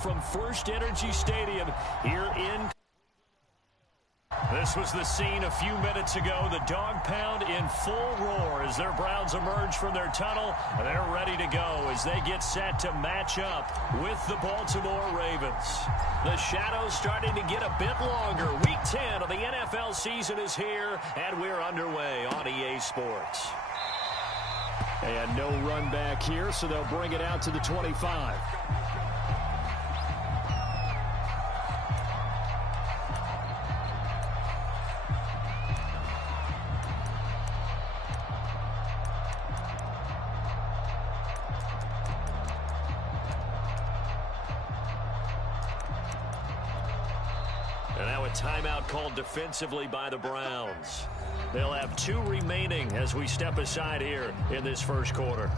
From First Energy Stadium here in... This was the scene a few minutes ago. The dog pound in full roar as their Browns emerge from their tunnel. They're ready to go as they get set to match up with the Baltimore Ravens. The shadows starting to get a bit longer. Week 10 of the NFL season is here, and we're underway on EA Sports. And no run back here, so they'll bring it out to the 25. And now a timeout called defensively by the Browns. They'll have 2 remaining as we step aside here in this first quarter.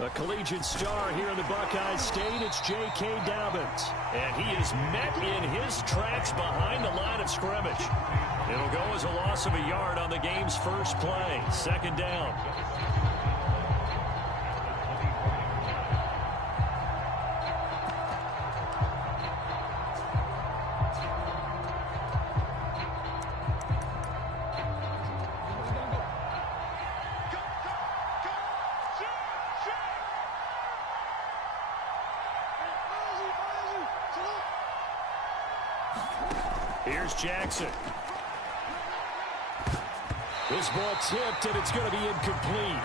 A collegiate star here in the Buckeye State, it's J.K. Dobbins. And he is met in his tracks behind the line of scrimmage. It'll go as a loss of a yard on the game's first play. Second down. Here's Jackson. This ball tipped, and it's going to be incomplete.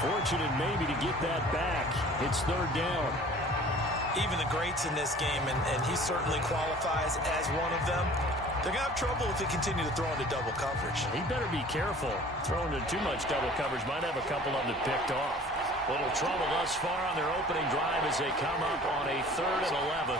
Fortunate maybe to get that back. It's third down. Even the greats in this game, and he certainly qualifies as one of them, they're going to have trouble if they continue to throw into double coverage. He better be careful. Throwing into too much double coverage might have a couple of them picked off. Little trouble thus far on their opening drive as they come up on a 3rd and 11.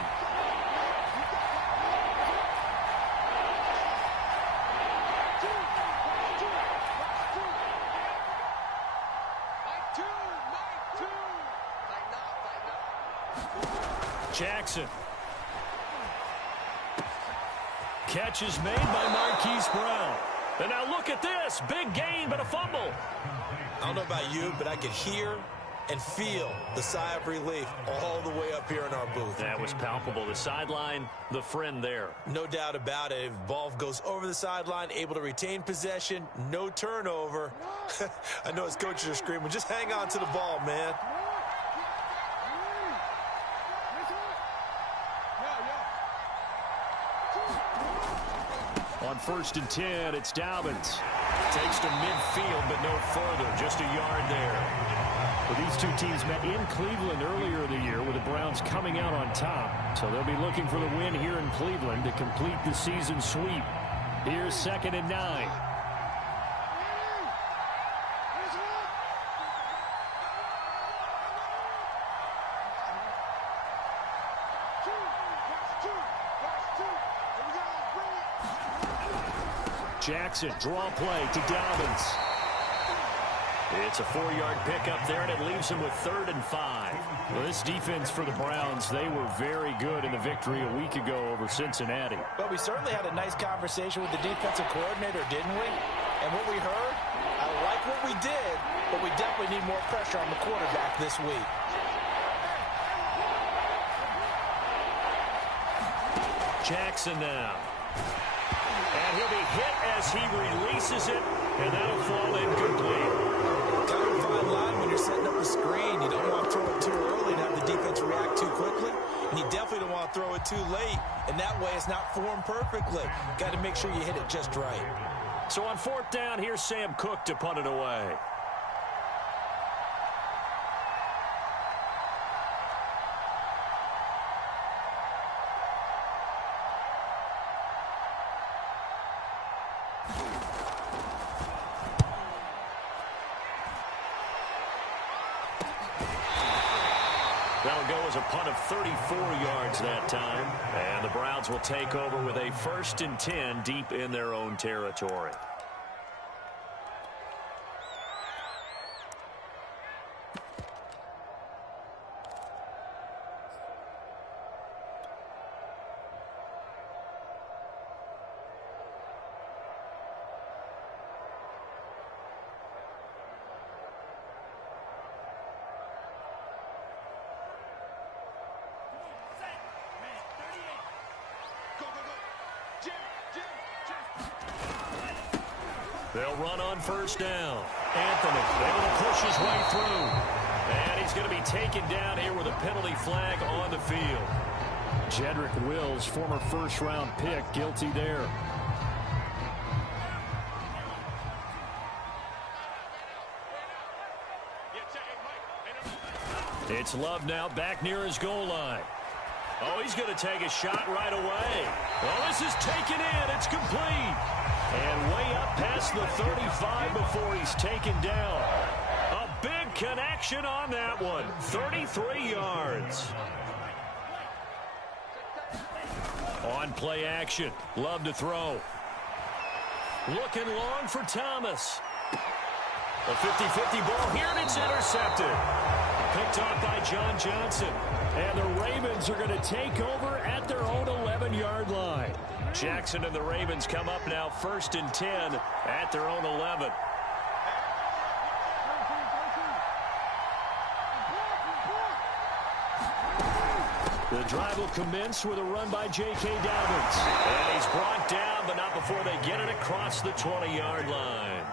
Jackson. Catch is made by Marquise Brown. And now look at this. Big gain, but a fumble. I don't know about you, but I could hear and feel the sigh of relief all the way up here in our booth. That was palpable. The sideline, the friend there. No doubt about it. If the ball goes over the sideline, able to retain possession, no turnover. I know his coaches are screaming, just hang on to the ball, man. On 1st and 10, it's Dobbins. Takes to midfield, but no further. Just a yard there. Well, these two teams met in Cleveland earlier in the year with the Browns coming out on top. So they'll be looking for the win here in Cleveland to complete the season sweep. Here's 2nd and 9. Jackson, draw play to Dobbins. It's a 4-yard pickup there, and it leaves him with 3rd and 5. Well, this defense for the Browns, they were very good in the victory a week ago over Cincinnati. Well, we certainly had a nice conversation with the defensive coordinator, didn't we? And what we heard, I like what we did, but we definitely need more pressure on the quarterback this week. Jackson now. And he'll be hit as he releases it, and that'll fall incomplete. Kind of a fine line when you're setting up a screen. You don't want to throw it too early and have the defense react too quickly. And you definitely don't want to throw it too late. And that way it's not formed perfectly. Got to make sure you hit it just right. So on 4th down, here's Sam Cook to punt it away. That'll go as a punt of 34 yards that time. And the Browns will take over with a 1st and 10 deep in their own territory. They'll run on first down. Anthony able to push his way through. And he's going to be taken down here with a penalty flag on the field. Jedrick Wills, former first-round pick, guilty there. It's Love now back near his goal line. Oh, he's going to take a shot right away. Well, this is taken in. It's complete. And way up past the 35 before he's taken down. A big connection on that one. 33 yards. On play action. Love to throw. Looking long for Thomas. A 50-50 ball here, and it's intercepted. Picked off by John Johnson. And the Ravens are going to take over at their own 11-yard line. Jackson and the Ravens come up now 1st and 10 at their own 11. The drive will commence with a run by J.K. Dobbins. And he's brought down, but not before they get it across the 20-yard line.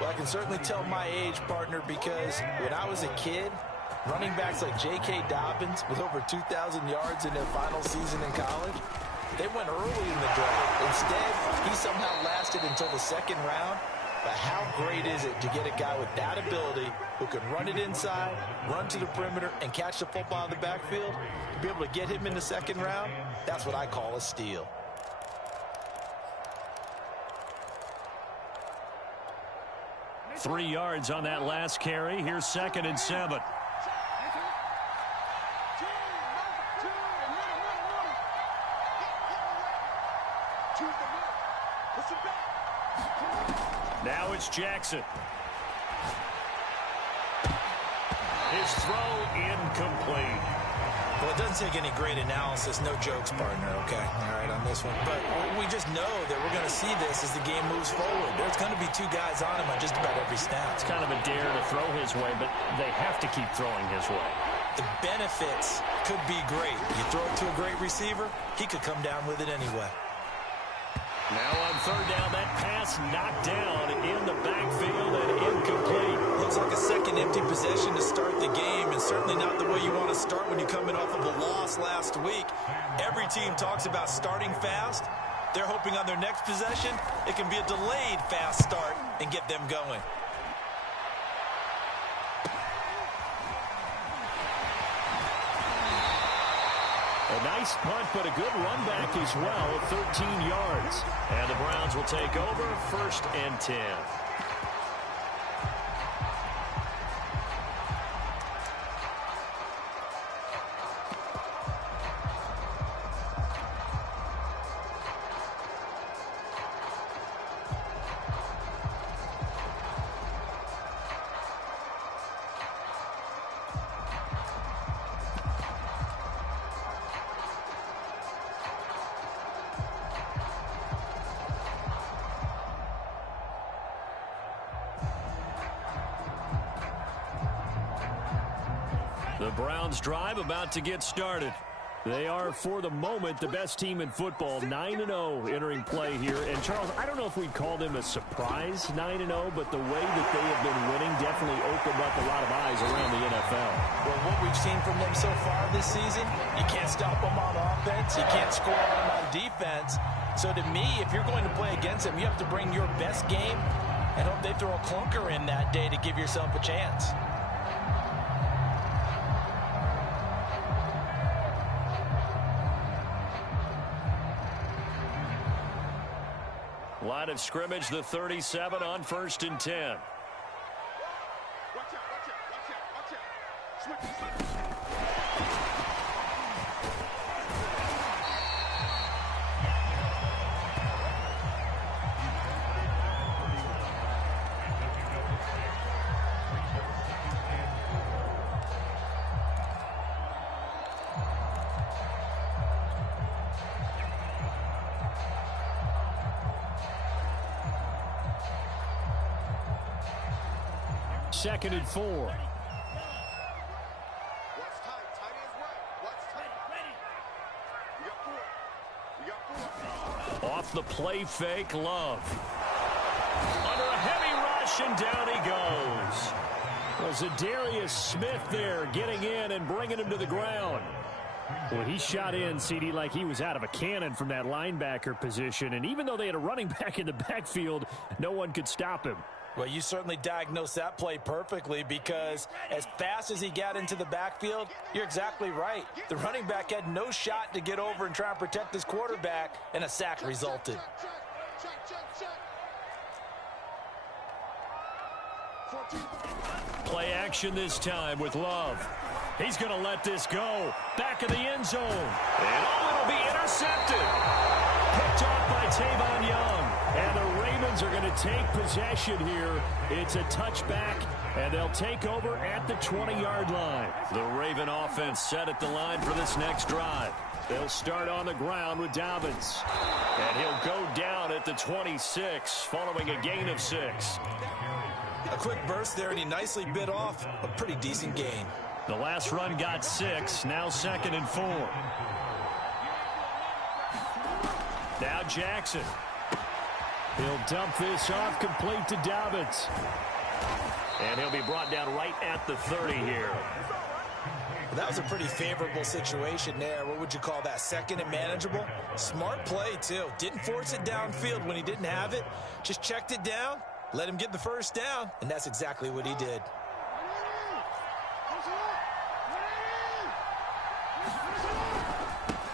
Well, I can certainly tell my age, partner, because when I was a kid, running backs like J.K. Dobbins with over 2,000 yards in their final season in college, they went early in the draft. Instead, he somehow lasted until the 2nd round. But how great is it to get a guy with that ability who can run it inside, run to the perimeter, and catch the football in the backfield? To be able to get him in the 2nd round, that's what I call a steal. Three yards on that last carry. Here's 2nd and 7. Now it's Jackson. His throw incomplete. Well, it doesn't take any great analysis, no jokes, partner, okay? All right, on this one. But we just know that we're going to see this as the game moves forward. There's going to be 2 guys on him on just about every snap. It's kind of a dare to throw his way, but they have to keep throwing his way. The benefits could be great. You throw it to a great receiver, he could come down with it anyway. Now on 3rd down, that pass knocked down in the backfield and incomplete. Looks like a second empty possession to start the game, and certainly not the way you want to start when you're coming off of a loss last week. Every team talks about starting fast. They're hoping on their next possession, it can be a delayed fast start and get them going. A nice punt, but a good run back as well, 13 yards. And the Browns will take over 1st and 10. The Browns drive about to get started. They are, for the moment, the best team in football, 9-0 entering play here. And, Charles, I don't know if we'd call them a surprise 9-0, but the way that they have been winning definitely opened up a lot of eyes around the NFL. Well, what we've seen from them so far this season, you can't stop them on offense. You can't score on them on defense. So, to me, if you're going to play against them, you have to bring your best game and hope they throw a clunker in that day to give yourself a chance. Line of scrimmage, the 37 on 1st and 10. Watch out. Second and 4. What's tight? Tight is right. What's tight? Ready. You got 4. Off the play fake, Love. Under a heavy rush, and down he goes. Well, Zadarius Smith there getting in and bringing him to the ground. Well, he shot in, CD, like he was out of a cannon from that linebacker position. And even though they had a running back in the backfield, no one could stop him. Well, you certainly diagnosed that play perfectly, because as fast as he got into the backfield, you're exactly right. The running back had no shot to get over and try and protect his quarterback, and a sack resulted. Play action this time with Love. He's going to let this go. Back of the end zone. And it'll be intercepted. Picked off by Tavon Young. And the Ravens are going to take possession here. It's a touchback, and they'll take over at the 20-yard line. The Raven offense set at the line for this next drive. They'll start on the ground with Dobbins. And he'll go down at the 26, following a gain of 6. A quick burst there, and he nicely bit off a pretty decent gain. The last run got 6, now 2nd and 4. Now Jackson. He'll dump this off, complete to Dobbins. And he'll be brought down right at the 30 here. That was a pretty favorable situation there. What would you call that? Second and manageable? Smart play, too. Didn't force it downfield when he didn't have it. Just checked it down, let him get the first down, and that's exactly what he did.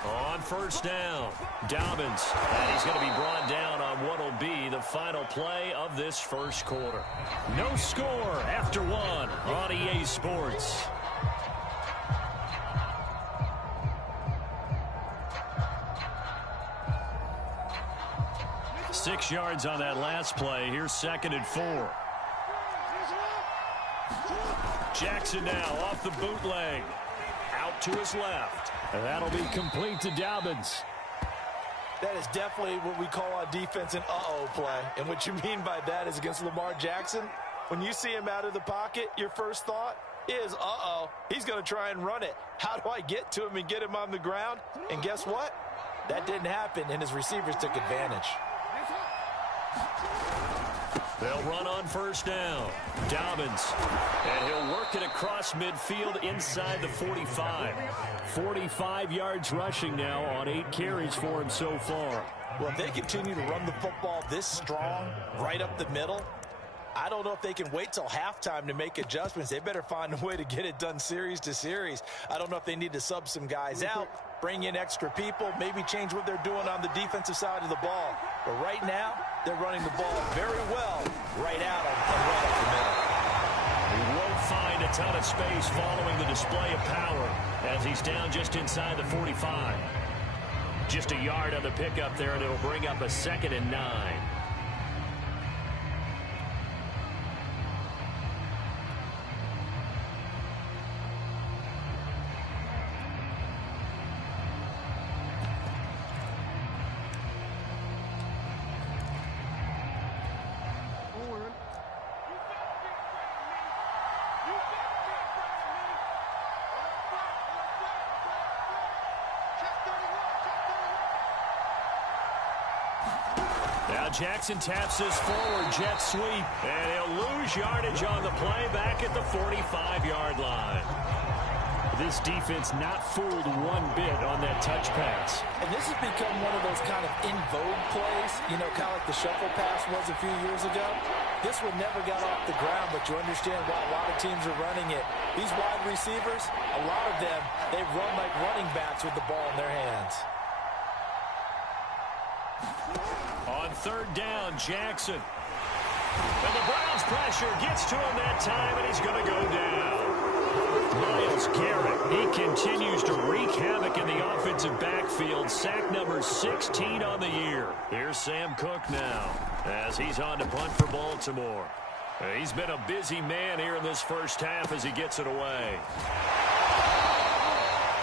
On first down, Dobbins. And he's going to be brought down on what will be the final play of this first quarter. No score after 1 on EA Sports. Six yards on that last play. Here's 2nd and 4. Jackson now off the bootleg. Out to his left. And that'll be complete to Dobbins. That is definitely what we call on defense an uh-oh play. And what you mean by that is against Lamar Jackson, when you see him out of the pocket, your first thought is, uh-oh, he's going to try and run it. How do I get to him and get him on the ground? And guess what? That didn't happen, and his receivers took advantage. They'll run on first down. Dobbins. And he'll work it across midfield inside the 45. 45 yards rushing now on 8 carries for him so far. Well, if they continue to run the football this strong, right up the middle, I don't know if they can wait till halftime to make adjustments. They better find a way to get it done series to series. I don't know if they need to sub some guys out, bring in extra people, maybe change what they're doing on the defensive side of the ball. But right now, they're running the ball very well right out and right up the middle. He won't find a ton of space following the display of power as he's down just inside the 45. Just a yard on the pickup there, and it'll bring up a 2nd and 9. Jackson taps this forward jet sweep, and he'll lose yardage on the play back at the 45-yard line. This defense not fooled one bit on that touch pass. And this has become one of those kind of in vogue plays, you know, kind of like the shuffle pass was a few years ago. This one never got off the ground, but you understand why a lot of teams are running it. These wide receivers, a lot of them, they run like running backs with the ball in their hands. On third down, Jackson. And the Browns pressure gets to him that time, and he's going to go down. Myles Garrett, he continues to wreak havoc in the offensive backfield. Sack number 16 on the year. Here's Sam Cook now as he's on to punt for Baltimore. He's been a busy man here in this first half as he gets it away.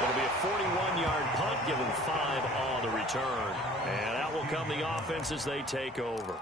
It'll be a 41-yard punt, given 5 on the return. And out will come the offense as they take over.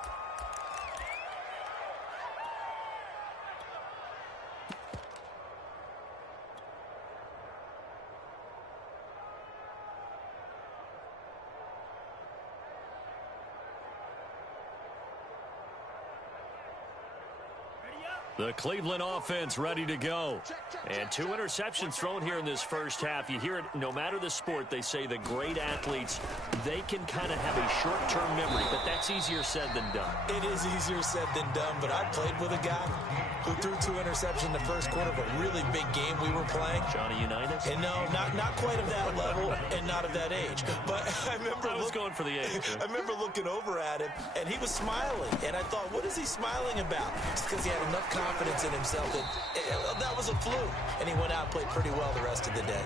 The Cleveland offense ready to go. And 2 interceptions thrown here in this first half. You hear it, no matter the sport, they say the great athletes, they can kind of have a short-term memory, but that's easier said than done. It is easier said than done, but I played with a guy who threw 2 interceptions in the first quarter of a really big game we were playing. Johnny Unitas? And no, not quite of that level and not of that age. But I was going for the age. I remember looking over at him, and he was smiling. And I thought, what is he smiling about? It's because he had enough confidence in himself that was a fluke. And he went out and played pretty well the rest of the day.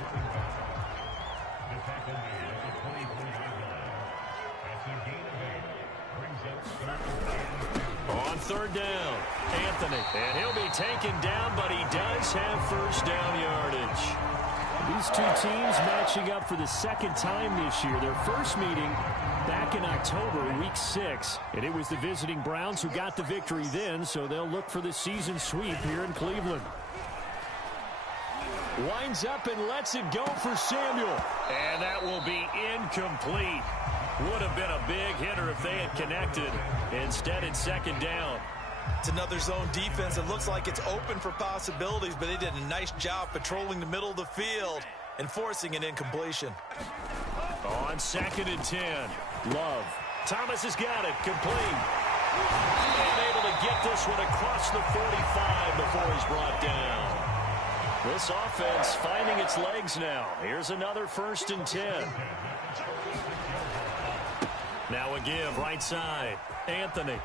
On third down, Anthony. And he'll be taken down, but he does have first down yardage. These two teams matching up for the second time this year. Their first meeting back in October, week 6. And it was the visiting Browns who got the victory then, so they'll look for the season sweep here in Cleveland. Winds up and lets it go for Samuel. And that will be incomplete. Would have been a big hitter if they had connected. Instead, it's second down. It's another zone defense. It looks like it's open for possibilities, but they did a nice job patrolling the middle of the field and forcing an incompletion. On 2nd and 10, Love. Thomas has got it, complete. And able to get this one across the 45 before he's brought down. This offense finding its legs now. Here's another 1st and 10. Now a give, right side. Anthony.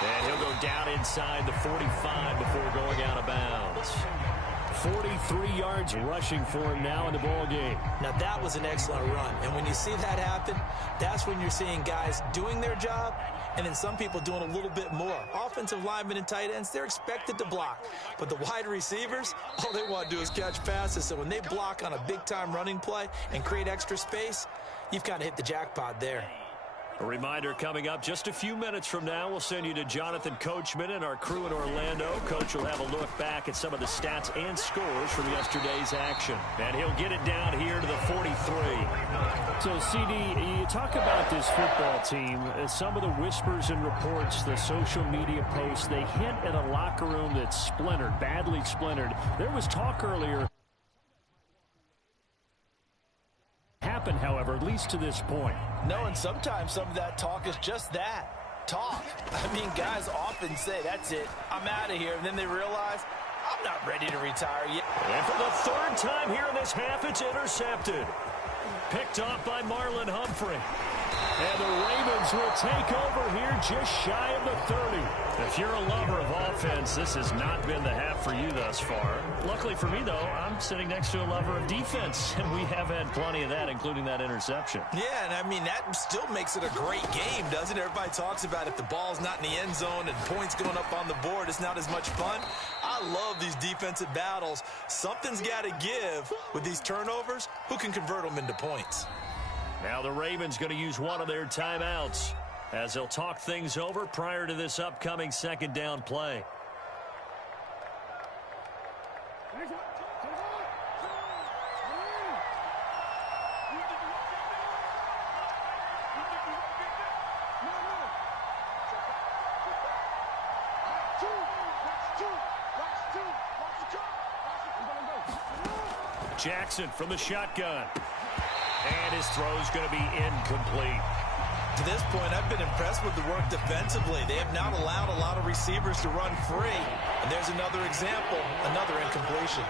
And he'll go down inside the 45 before going out of bounds. 43 yards rushing for him now in the ball game. Now that was an excellent run. And when you see that happen, that's when you're seeing guys doing their job and then some people doing a little bit more. Offensive linemen and tight ends, they're expected to block. But the wide receivers, all they want to do is catch passes. So when they block on a big-time running play and create extra space, you've kind of hit the jackpot there. A reminder coming up just a few minutes from now. We'll send you to Jonathan Coachman and our crew in Orlando. Coach will have a look back at some of the stats and scores from yesterday's action. And he'll get it down here to the 43. So, CD, you talk about this football team. Some of the whispers and reports, the social media posts, they hint at a locker room that's splintered, badly splintered. There was talk earlier. Happened, however, at least to this point. No, and sometimes some of that talk is just that, talk. I mean, guys often say, that's it, I'm out of here, and then they realize, I'm not ready to retire yet. And for the 3rd time here in this half, it's intercepted. Picked off by Marlon Humphrey. And the Ravens will take over here just shy of the 30. If you're a lover of offense, this has not been the half for you thus far. Luckily for me, though, I'm sitting next to a lover of defense, and we have had plenty of that, including that interception. Yeah, and I mean, that still makes it a great game, doesn't it? Everybody talks about if the ball's not in the end zone and points going up on the board, it's not as much fun. I love these defensive battles. Something's got to give with these turnovers. Who can convert them into points? Now the Ravens going to use one of their timeouts as they'll talk things over prior to this upcoming 2nd down play. Jackson from the shotgun. And his throw's going to be incomplete. To this point, I've been impressed with the work defensively. They have not allowed a lot of receivers to run free. And there's another example, another incompletion.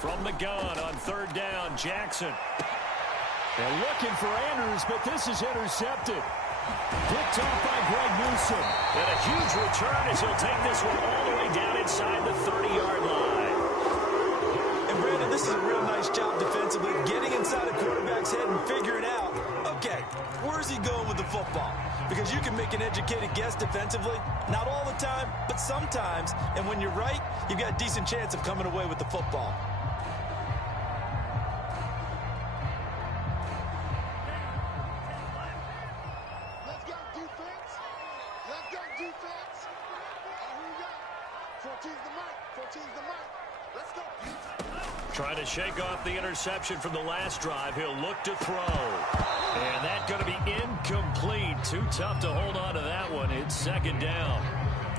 From the gun on 3rd down, Jackson. They're looking for Andrews, but this is intercepted. Picked off by Greg Newsome. And a huge return as he'll take this one all the way down inside the 30-yard line. And Brandon, this is a real nice job defensively, getting inside a quarterback's head and figuring out, okay, where's he going with the football? Because you can make an educated guess defensively, not all the time, but sometimes. And when you're right, you've got a decent chance of coming away with the football. Let's go defense. Let's go defense. Here we go. 14's the Trying to shake off the interception from the last drive. He'll look to throw. And that's going to be incomplete. Too tough to hold on to that one. It's second down.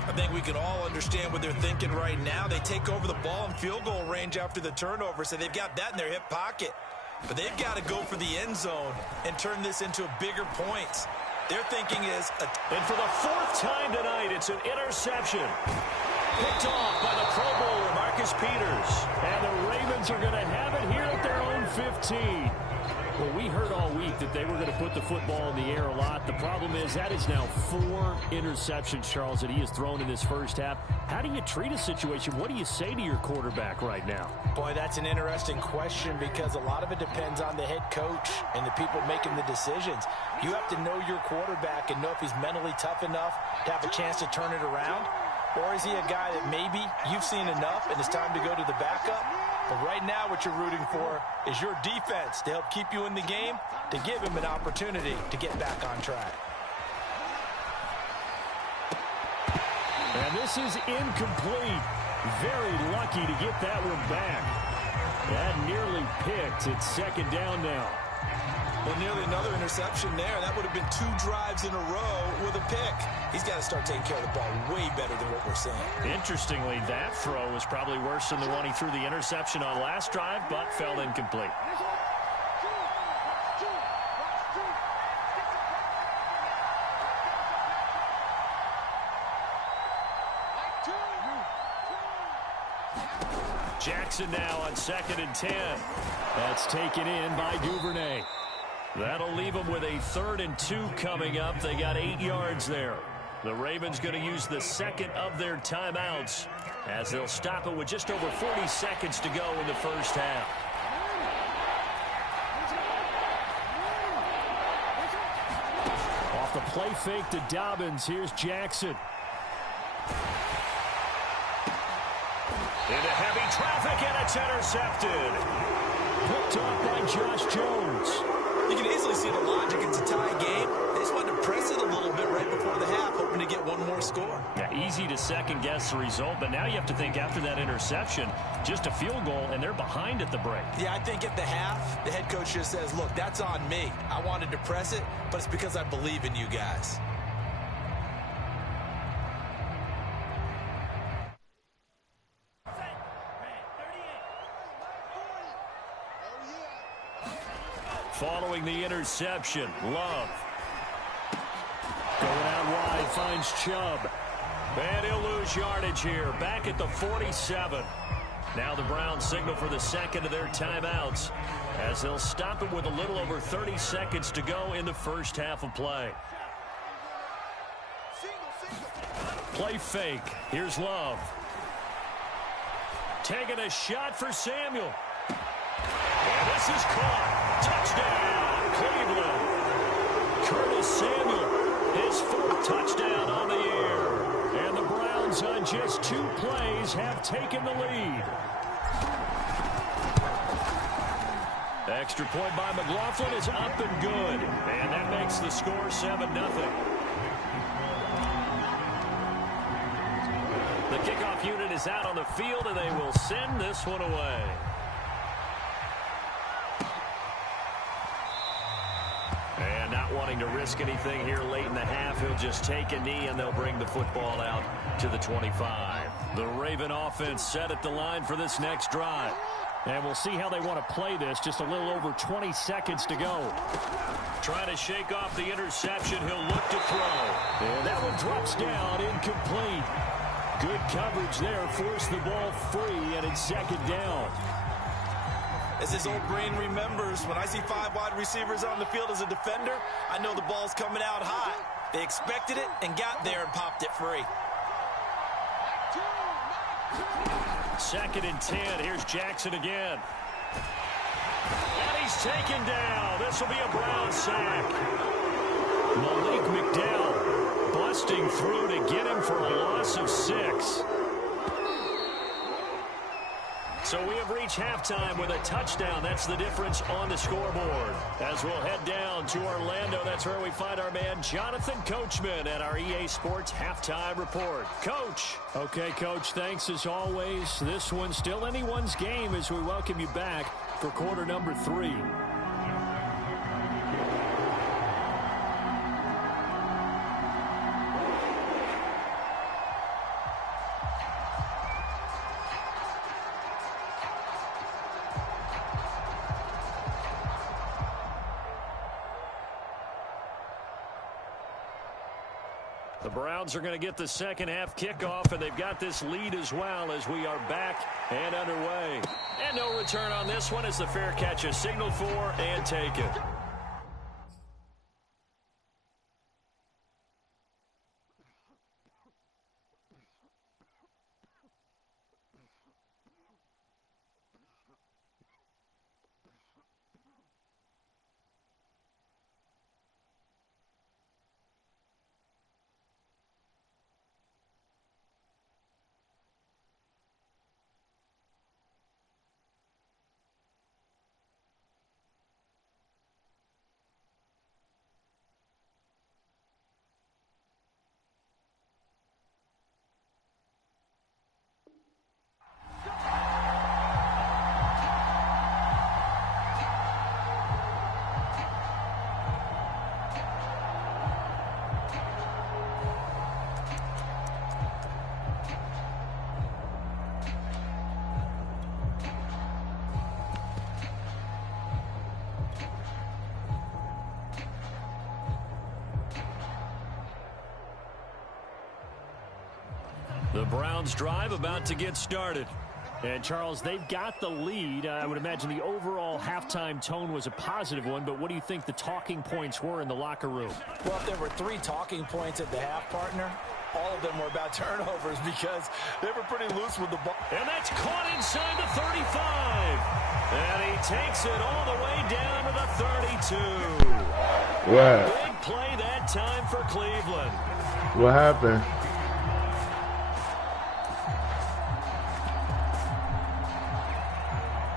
I think we can all understand what they're thinking right now. They take over the ball in field goal range after the turnover, so they've got that in their hip pocket. But they've got to go for the end zone and turn this into bigger points. Their thinking is... And for the fourth time tonight, it's an interception. Picked off by the Pro Bowler, Marcus Peters. And the Ravens are going to have it here at their own 15. Well, we heard all week that they were going to put the football in the air a lot. The problem is that is now 4 interceptions, Charles, that he has thrown in this first half. How do you treat a situation? What do you say to your quarterback right now? Boy, that's an interesting question because a lot of it depends on the head coach and the people making the decisions. You have to know your quarterback and know if he's mentally tough enough to have a chance to turn it around. Or is he a guy that maybe you've seen enough and it's time to go to the backup? But right now what you're rooting for is your defense to help keep you in the game, to give him an opportunity to get back on track. And this is incomplete. Very lucky to get that one back. That nearly picked. It's second down now. Well, nearly another interception there. That would have been 2 drives in a row with a pick. He's got to start taking care of the ball way better than what we're seeing. Interestingly, that throw was probably worse than the one he threw the interception on last drive, but fell incomplete. Jackson now on 2nd and 10. That's taken in by Duvernay. That'll leave them with a 3rd and 2 coming up. They got 8 yards there. The Ravens going to use the second of their timeouts as they'll stop it with just over 40 seconds to go in the first half. Off the play fake to Dobbins. Here's Jackson. Into heavy traffic, and it's intercepted. Picked off by Josh Jones. You can easily see the logic. It's a tie game. They just wanted to press it a little bit right before the half, hoping to get one more score. Yeah, easy to second-guess the result, but now you have to think after that interception, just a field goal, and they're behind at the break. Yeah, I think at the half, the head coach just says, look, that's on me. I wanted to press it, but it's because I believe in you guys. Following the interception, Love. Going out wide, finds Chubb. And he'll lose yardage here, back at the 47. Now the Browns signal for the second of their timeouts as they'll stop it with a little over 30 seconds to go in the first half of play. Play fake. Here's Love. Taking a shot for Samuel. And this is caught. Touchdown, Cleveland. Curtis Samuel, his 4th touchdown on the year. And the Browns on just 2 plays have taken the lead. Extra point by McLaughlin is up and good. And that makes the score 7-0. The kickoff unit is out on the field, and they will send this one away. And not wanting to risk anything here late in the half, he'll just take a knee, and they'll bring the football out to the 25. The Raven offense set at the line for this next drive. And we'll see how they want to play this. Just a little over 20 seconds to go. Trying to shake off the interception. He'll look to throw. And that one drops down, incomplete. Good coverage there. Forced the ball free, and it's second down. As his old brain remembers, when I see 5 wide receivers on the field as a defender, I know the ball's coming out hot. They expected it and got there and popped it free. 2nd and 10. Here's Jackson again. And he's taken down. This will be a Brown sack. Malik McDowell busting through to get him for a loss of 6. So we have reached halftime with a touchdown. That's the difference on the scoreboard. As we'll head down to Orlando, that's where we find our man Jonathan Coachman at our EA Sports Halftime Report. Coach. Okay, Coach, thanks as always. This one's still anyone's game as we welcome you back for quarter number 3. The Browns are going to get the second half kickoff, and they've got this lead as well as we are back and underway. And no return on this one as the fair catch is signaled for and taken. The Browns drive about to get started. And, Charles, they've got the lead. I would imagine the overall halftime tone was a positive one, but what do you think the talking points were in the locker room? Well, if there were 3 talking points at the half, partner, all of them were about turnovers because they were pretty loose with the ball. And that's caught inside the 35. And he takes it all the way down to the 32. What? Big play that time for Cleveland. What happened?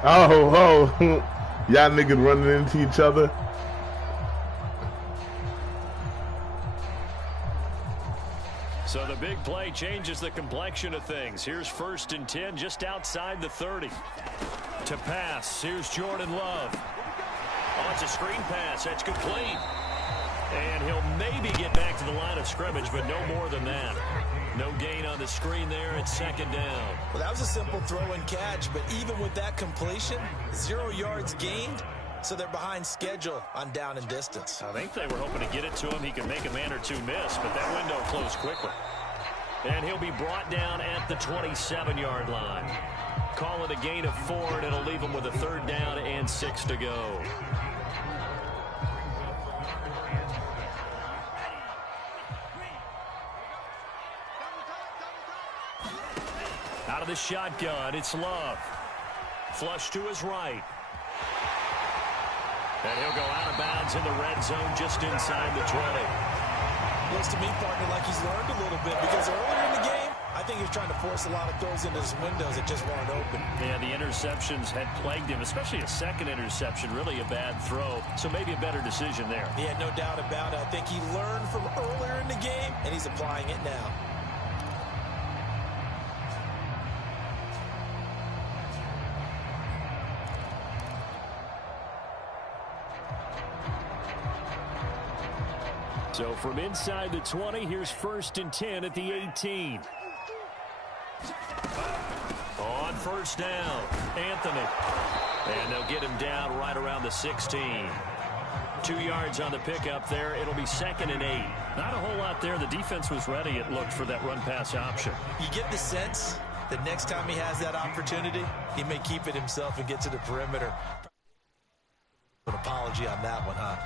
Oh, y'all niggas running into each other. So the big play changes the complexion of things. Here's 1st and 10 just outside the 30. To pass, here's Jordan Love. Oh, it's a screen pass. That's complete. And he'll maybe get back to the line of scrimmage, but no more than that. No gain on the screen there. It's 2nd down. Well, that was a simple throw and catch, but even with that completion, 0 yards gained, so they're behind schedule on down and distance. I think they were hoping to get it to him. He could make a man or 2 miss, but that window closed quickly. And he'll be brought down at the 27-yard line. Call it a gain of 4, and it'll leave him with a 3rd down and 6 to go. Out of the shotgun, it's Love. Flush to his right. And he'll go out of bounds in the red zone just inside the 20. Looks to me, partner, like he's learned a little bit because earlier in the game, I think he was trying to force a lot of throws into his windows that just weren't open. Yeah, the interceptions had plagued him, especially a second interception, really a bad throw. So maybe a better decision there. Yeah, no doubt about it. I think he learned from earlier in the game, and he's applying it now. So from inside the 20, here's 1st and 10 at the 18. On 1st down, Anthony. And they'll get him down right around the 16. 2 yards on the pickup there. It'll be 2nd and 8. Not a whole lot there. The defense was ready, it looked, for that run-pass option. You get the sense that next time he has that opportunity, he may keep it himself and get to the perimeter. An apology on that one, huh?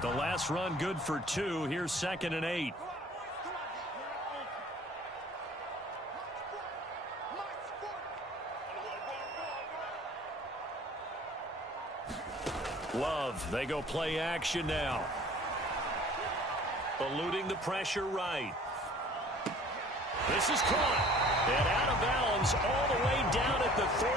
The last run good for 2. Here's 2nd and 8. Love, they go play action now. Eluding the pressure right. This is caught. And out of bounds all the way down at the 3.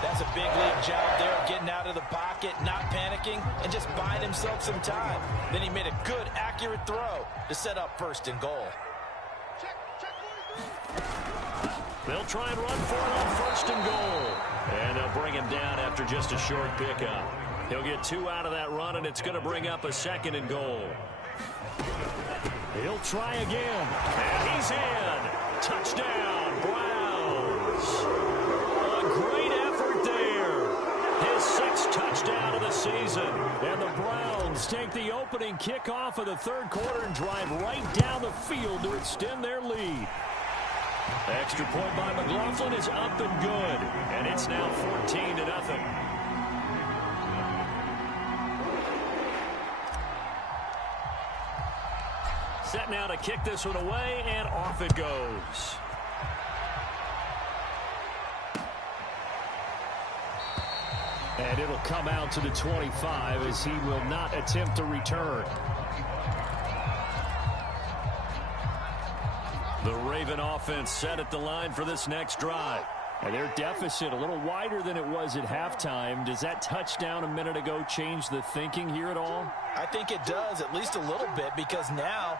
That's a big league job there, getting out of the pocket, not panicking, and just buying himself some time. Then he made a good, accurate throw to set up 1st and goal. They'll try and run for it on 1st and goal. And they'll bring him down after just a short pickup. He'll get 2 out of that run, and it's going to bring up a 2nd and goal. He'll try again. And he's in. Touchdown, Browns. A great effort there. His 6th touchdown of the season. And the Browns take the opening kickoff of the 3rd quarter and drive right down the field to extend their lead. Extra point by McLaughlin is up and good. And it's now 14-0. Set now to kick this one away, and off it goes. And it'll come out to the 25 as he will not attempt to return. The Raven offense set at the line for this next drive. And their deficit a little wider than it was at halftime. Does that touchdown a minute ago change the thinking here at all? I think it does, at least a little bit, because now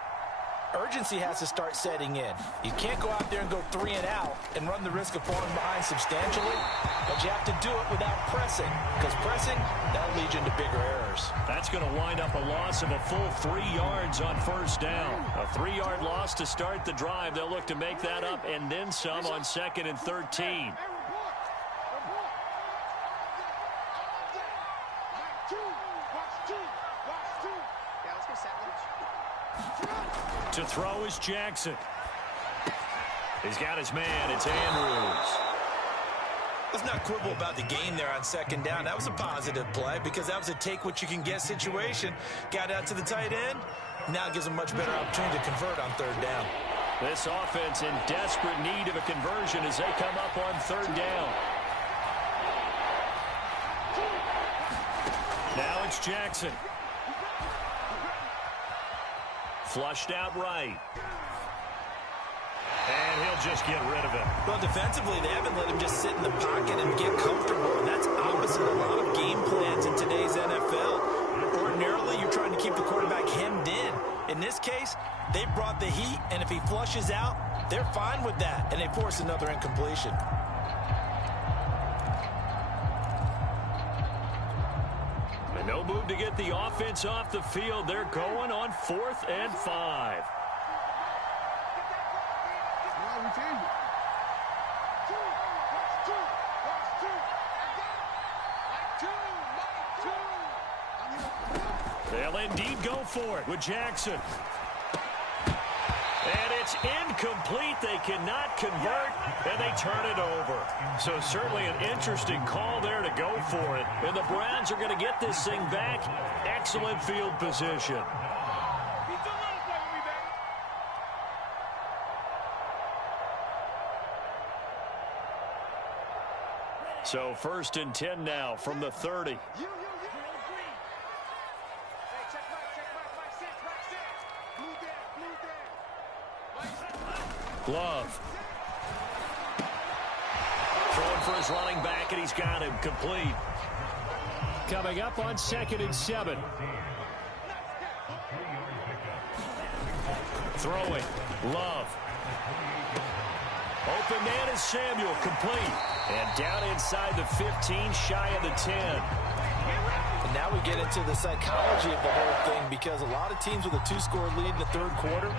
urgency has to start setting in. You can't go out there and go 3 and out and run the risk of falling behind substantially, but you have to do it without pressing, because pressing, that'll lead you into bigger errors. That's going to wind up a loss of a full 3 yards on 1st down. A 3-yard loss to start the drive. They'll look to make that up and then some on 2nd and 13. To throw is Jackson. He's got his man. It's Andrews. Let's not quibble about the gain there on 2nd down. That was a positive play because that was a take-what-you-can-get situation. Got out to the tight end. Now gives a much better opportunity to convert on 3rd down. This offense in desperate need of a conversion as they come up on 3rd down. Now it's Jackson. Flushed out right. And he'll just get rid of it. Well, defensively, they haven't let him just sit in the pocket and get comfortable. And that's opposite a lot of game plans in today's NFL. Ordinarily, you're trying to keep the quarterback hemmed in. In this case, they brought the heat, and if he flushes out, they're fine with that, and they force another incompletion. And no move to get the offense off the field. They're going on 4th and 5. They'll indeed go for it with Jackson. And it's incomplete. They cannot convert, and they turn it over. So certainly an interesting call there to go for it. And the Browns are going to get this thing back. Excellent field position. So 1st and 10 now from the 30. Love. Throwing for his running back, and he's got him complete. Coming up on 2nd and 7. Throwing. Love. Open man is Samuel, complete. And down inside the 15, shy of the 10. And now we get into the psychology of the whole thing, because a lot of teams with a 2-score lead in the 3rd quarter,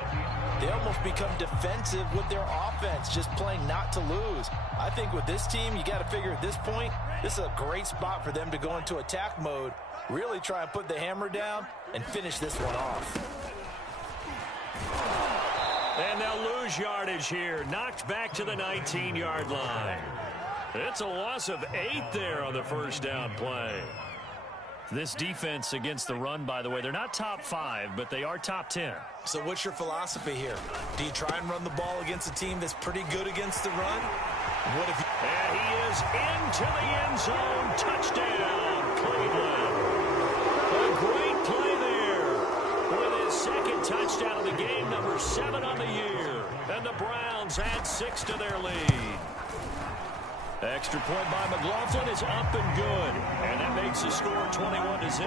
they almost become defensive with their offense, just playing not to lose. I think with this team, you got to figure at this point, this is a great spot for them to go into attack mode, really try and put the hammer down and finish this one off. And they'll lose yardage here, knocked back to the 19-yard line. It's a loss of 8 there on the 1st down play. This defense against the run, by the way, they're not top 5, but they are top 10. So what's your philosophy here? Do you try and run the ball against a team that's pretty good against the run? What if you... And he is into the end zone. Touchdown, Cleveland. A great play there with his 2nd touchdown of the game, number 7 on the year. And the Browns add 6 to their lead. Extra point by McLaughlin is up and good. And that makes the score 21-0.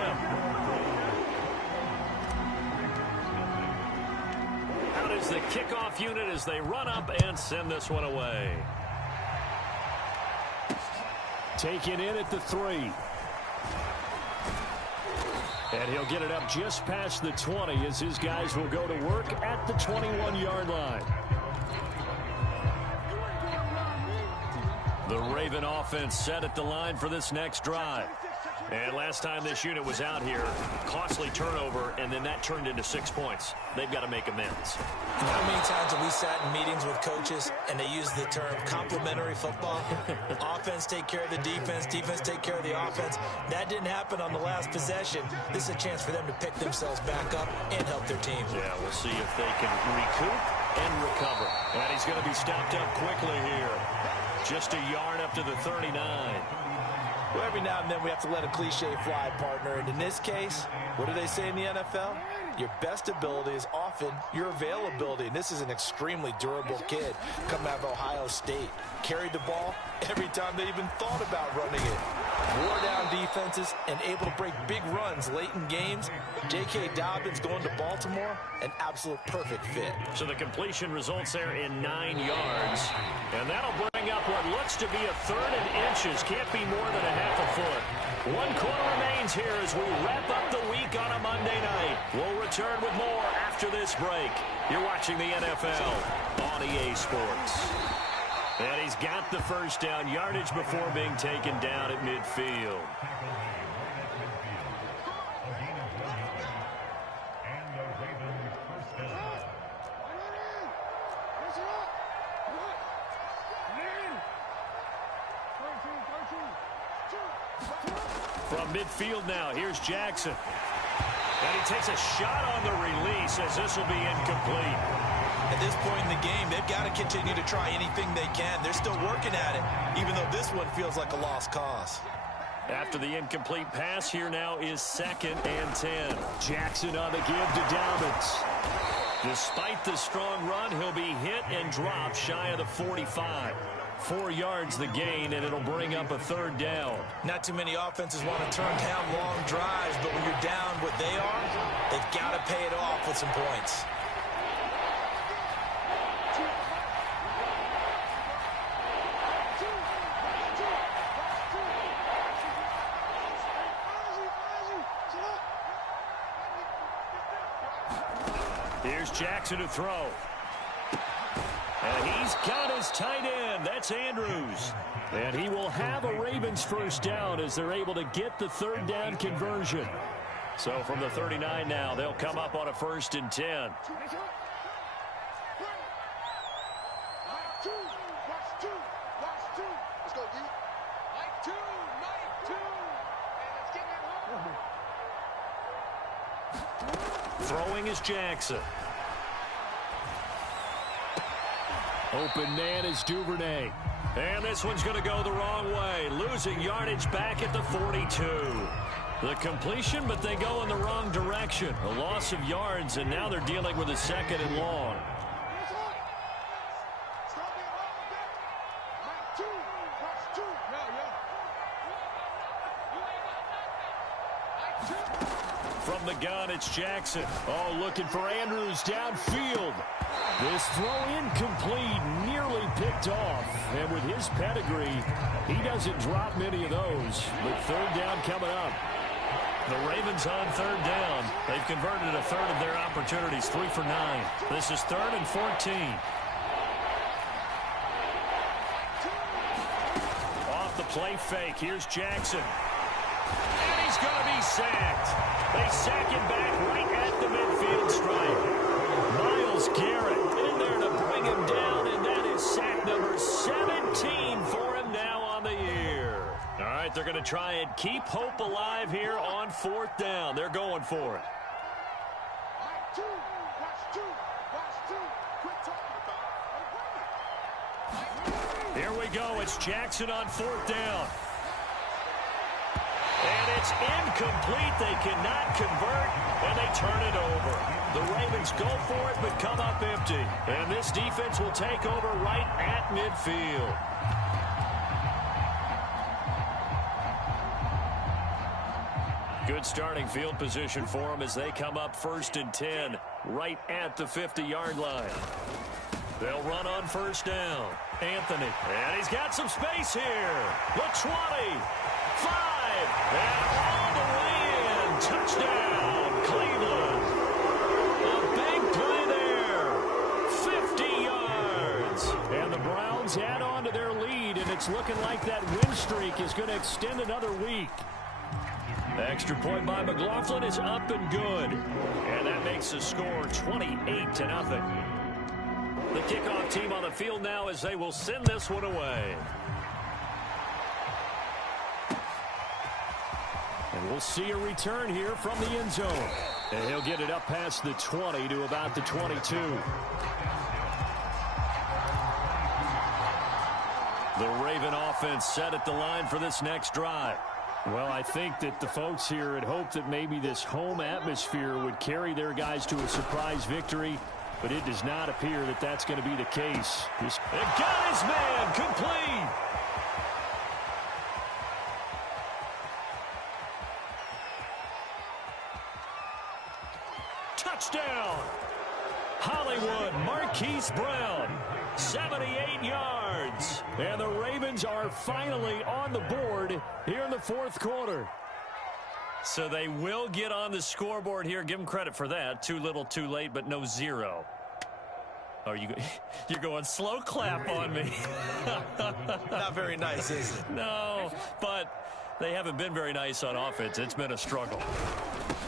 Out is the kickoff unit as they run up and send this one away. Taken in at the 3. And he'll get it up just past the 20 as his guys will go to work at the 21-yard line. The Raven offense set at the line for this next drive. And last time this unit was out here, costly turnover, and then that turned into 6 points. They've got to make amends. And how many times have we sat in meetings with coaches and they use the term complementary football? Offense take care of the defense, defense take care of the offense. That didn't happen on the last possession. This is a chance for them to pick themselves back up and help their team. Yeah, we'll see if they can recoup and recover. And he's going to be stopped up quickly here. Just a yard up to the 39. Well, every now and then we have to let a cliche fly, partner. And in this case, what do they say in the NFL? Your best ability is often your availability. And this is an extremely durable kid coming out of Ohio State. Carried the ball every time they even thought about running it. Wore down defenses and able to break big runs late in games. J.K. Dobbins going to Baltimore, an absolute perfect fit. So the completion results there in 9 yards. And that'll bring up what looks to be a 3rd and inches. Can't be more than a half a foot. 1 quarter remains here as we wrap up the week on a Monday night. We'll return with more after this break. You're watching the NFL on EA Sports. And he's got the first down, yardage before being taken down at midfield. From midfield now, here's Jackson. And he takes a shot on the release as this will be incomplete. At this point in the game, they've got to continue to try anything they can. They're still working at it, even though this one feels like a lost cause. After the incomplete pass, here now is 2nd and 10. Jackson on the give to Dobbins. Despite the strong run, he'll be hit and dropped shy of the 45. 4 yards the gain, and it'll bring up a 3rd down. Not too many offenses want to turn down long drives, but when you're down what they are, they've got to pay it off with some points. Here's Jackson to throw. And he's got his tight end. That's Andrews. And he will have a Ravens first down as they're able to get the 3rd down conversion. So from the 39 now, they'll come up on a 1st and 10. Throwing is Jackson. Open man is Duvernay. And this one's going to go the wrong way. Losing yardage back at the 42. The completion, but they go in the wrong direction. A loss of yards, and now they're dealing with a 2nd and long. From the gun, it's Jackson. Oh, looking for Andrews downfield. This throw incomplete, nearly picked off. And with his pedigree, he doesn't drop many of those. But 3rd down coming up. The Ravens on 3rd down. They've converted a 3rd of their opportunities, 3 for 9. This is 3rd and 14. Off the play fake, here's Jackson. And he's going to be sacked. They sack him back right at the midfield stripe. Myles Garrett in there to bring him down, and that is sack number 17 for him now on the year. All right, they're going to try and keep hope alive here on 4th down. They're going for it. Here we go. It's Jackson on 4th down. And It's incomplete. They cannot convert, and they turn it over. The Ravens go for it, but come up empty. And this defense will take over right at midfield. Good starting field position for them as they come up 1st and 10, right at the 50-yard line. They'll run on 1st down. Anthony, and he's got some space here. The 20, 5, and all the way in. Touchdown, Cleveland. A big play there. 50 yards. And the Browns add on to their lead, and it's looking like that win streak is going to extend another week. Extra point by McLaughlin is up and good. And that makes the score 28-0. The kickoff team on the field now as they will send this one away. And we'll see a return here from the end zone. And he'll get it up past the 20 to about the 22. The Raven offense set at the line for this next drive. Well, I think that the folks here had hoped that maybe this home atmosphere would carry their guys to a surprise victory, but it does not appear that that's going to be the case. And got his man complete. Touchdown. Hollywood Marquise Brown, 78 yards. And the Ravens are finally on the board here in the 4th quarter. So they will get on the scoreboard here. Give them credit for that. Too little, too late, but no 0. Oh, you're going slow clap on me. Not very nice, is it? No, but they haven't been very nice on offense. It's been a struggle.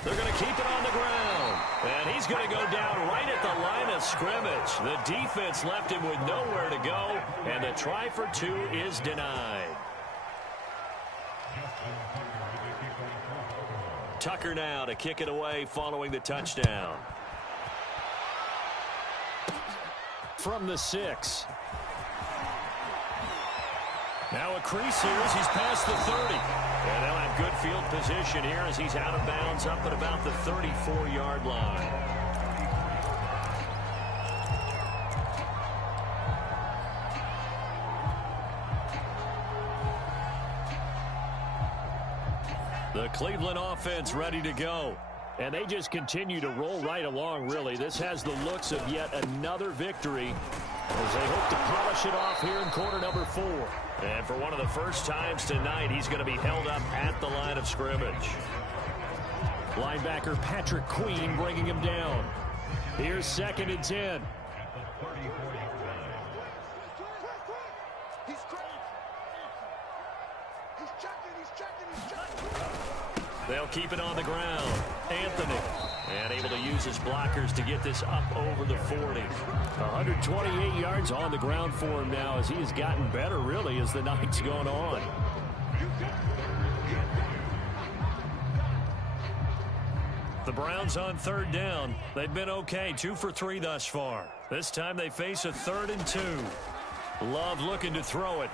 They're going to keep it on the ground. And he's going to go down right at the line of scrimmage. The defense left him with nowhere to go, and the try for 2 is denied. Tucker now to kick it away following the touchdown. From the 6. Now a crease here as he's past the 30. And they'll have good field position here as he's out of bounds up at about the 34-yard line. The Cleveland offense ready to go. And they just continue to roll right along, really. This has the looks of yet another victory as they hope to polish it off here in quarter number 4. And for one of the first times tonight, he's going to be held up at the line of scrimmage. Linebacker Patrick Queen bringing him down. Here's 2nd and 10. They'll keep it on the ground. Anthony, and able to use his blockers to get this up over the 40. 128 yards on the ground for him now as he has gotten better, really, as the night's gone on. The Browns on 3rd down. They've been okay, 2 for 3 thus far. This time they face a 3rd and 2. Love looking to throw it.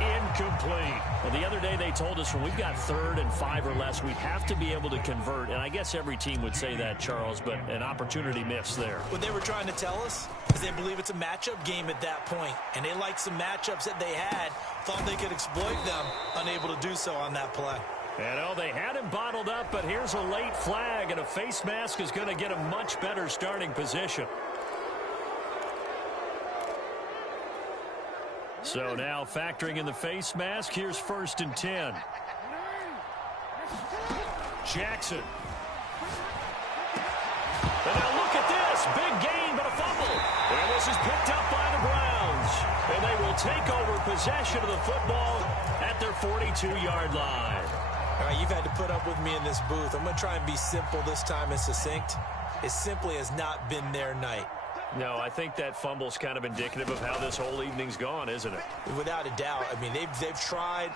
Incomplete. Well, the other day they told us when we've got 3rd and 5 or less, we have to be able to convert. And I guess every team would say that, Charles, but an opportunity missed there. What they were trying to tell us is they believe it's a matchup game at that point. And they liked some matchups that they had, thought they could exploit them, unable to do so on that play. And oh, they had him bottled up, but here's a late flag, and a face mask is going to get a much better starting position. So now factoring in the face mask, here's 1st and 10. Jackson. And now look at this. Big gain, but a fumble. And this is picked up by the Browns. And they will take over possession of the football at their 42-yard line. All right, you've had to put up with me in this booth. I'm going to try and be simple this time and succinct. It simply has not been their night. No, I think that fumble's kind of indicative of how this whole evening's gone, isn't it? Without a doubt. I mean, they've tried,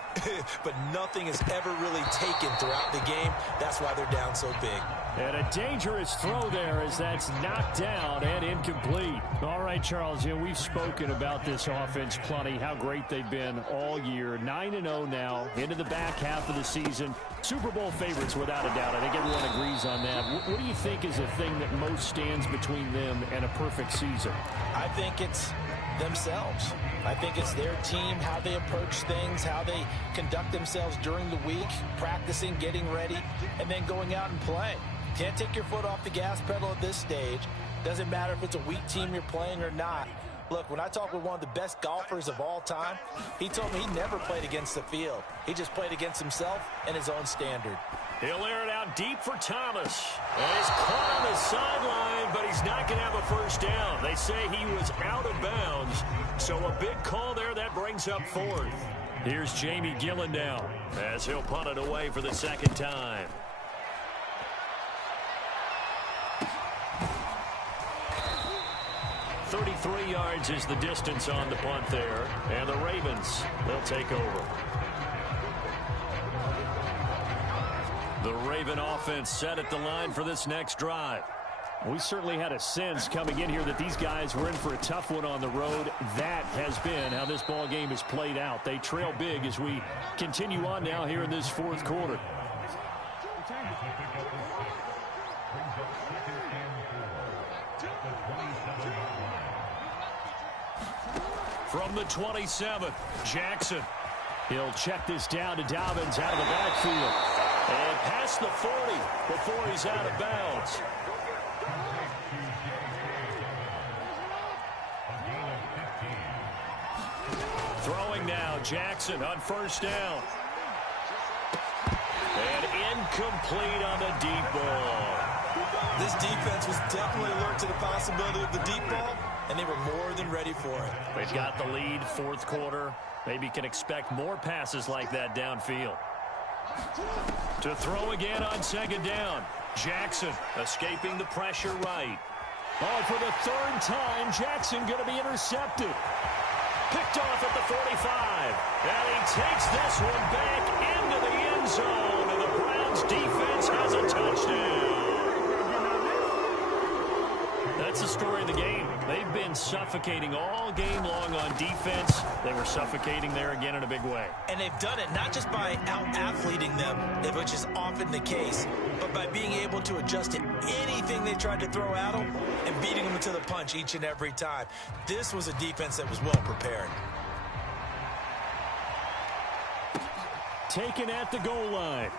but nothing has ever really taken throughout the game. That's why they're down so big. And a dangerous throw there as that's knocked down and incomplete. All right, Charles, we've spoken about this offense plenty, how great they've been all year. 9-0 now, into the back half of the season. Super Bowl favorites without a doubt. I think everyone agrees on that. What do you think is the thing that most stands between them and a perfect season? I think it's themselves. I think it's their team, how they approach things, how they conduct themselves during the week, practicing, getting ready, and then going out and playing. Can't take your foot off the gas pedal at this stage. Doesn't matter if it's a weak team you're playing or not. Look, when I talk with one of the best golfers of all time, he told me he never played against the field. He just played against himself and his own standard. He'll air it out deep for Thomas. And he's caught on the sideline, but he's not going to have a first down. They say he was out of bounds. So a big call there that brings up fourth. Here's Jamie Gillen now as he'll punt it away for the second time. .33 yards is the distance on the punt there. And the Ravens, they'll take over. The Raven offense set at the line for this next drive. We certainly had a sense coming in here that these guys were in for a tough one on the road. That has been how this ball game is played out. They trail big as we continue on now here in this fourth quarter. From the 27, Jackson. He'll check this down to Dobbins out of the backfield. And past the 40 before he's out of bounds. Throwing now, Jackson on first down. And incomplete on the deep ball. This defense was definitely alert to the possibility of the deep ball, and they were more than ready for it. They've got the lead, fourth quarter. Maybe can expect more passes like that downfield. To throw again on second down. Jackson escaping the pressure right. Oh, for the third time, Jackson going to be intercepted. Picked off at the 45. And he takes this one back into the end zone. And the Browns defense has a touchdown. That's the story of the game. They've been suffocating all game long on defense. They were suffocating there again in a big way. And they've done it not just by out-athleting them, which is often the case, but by being able to adjust to anything they tried to throw at them and beating them to the punch each and every time. This was a defense that was well prepared. Taken at the goal line.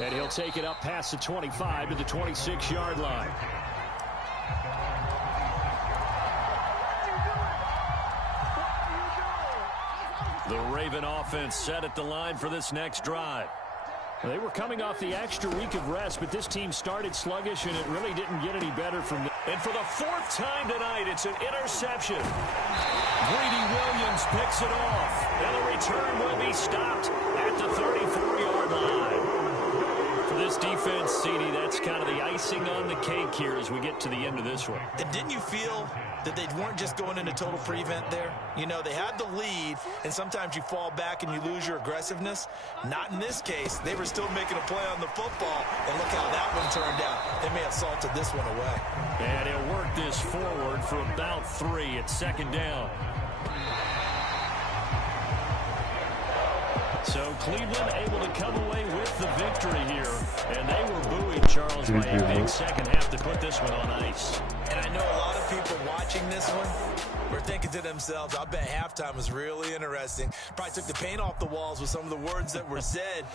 And he'll take it up past the 25 to the 26-yard line. The Raven offense set at the line for this next drive. They were coming off the extra week of rest, but this team started sluggish, and it really didn't get any better from them. And for the fourth time tonight, it's an interception. Greedy Williams picks it off. And the return will be stopped at the 34-yard line. For this defense, CD, that's kind of the icing on the cake here as we get to the end of this one. And didn't you feel that they weren't just going into total prevent there? You know, they had the lead, and sometimes you fall back and you lose your aggressiveness. Not in this case. They were still making a play on the football, and look how that one turned out. They may have salted this one away. And he'll work this forward for about 3 at second down. So Cleveland able to come away with the victory here. And they were buoyed, Charles, by a big second half to put this one on ice. And I know a lot of people watching this one were thinking to themselves, I bet halftime was really interesting. Probably took the paint off the walls with some of the words that were said.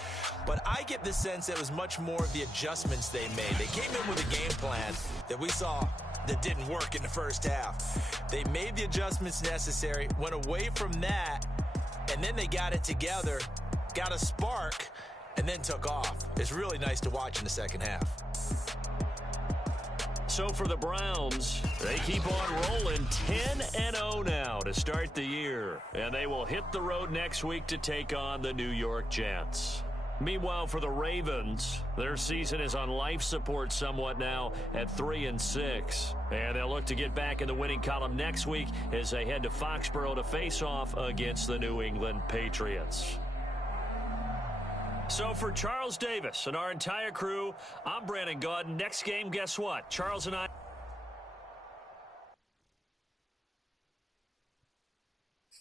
But I get the sense that it was much more of the adjustments they made. They came in with a game plan that we saw that didn't work in the first half. They made the adjustments necessary, went away from that, and then they got it together, got a spark, and then took off. It's really nice to watch in the second half. So for the Browns, they keep on rolling 10-0 now to start the year. And they will hit the road next week to take on the New York Jets. Meanwhile, for the Ravens, their season is on life support somewhat now at 3-6. And they'll look to get back in the winning column next week as they head to Foxborough to face off against the New England Patriots. So for Charles Davis and our entire crew, I'm Brandon Gaudin. Next game, guess what? Charles and I...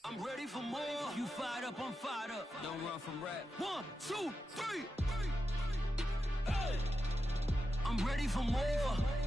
I'm ready for more. You fired up, I'm fired up. Don't run from rap. 1, 2, 3. Hey. I'm ready for more.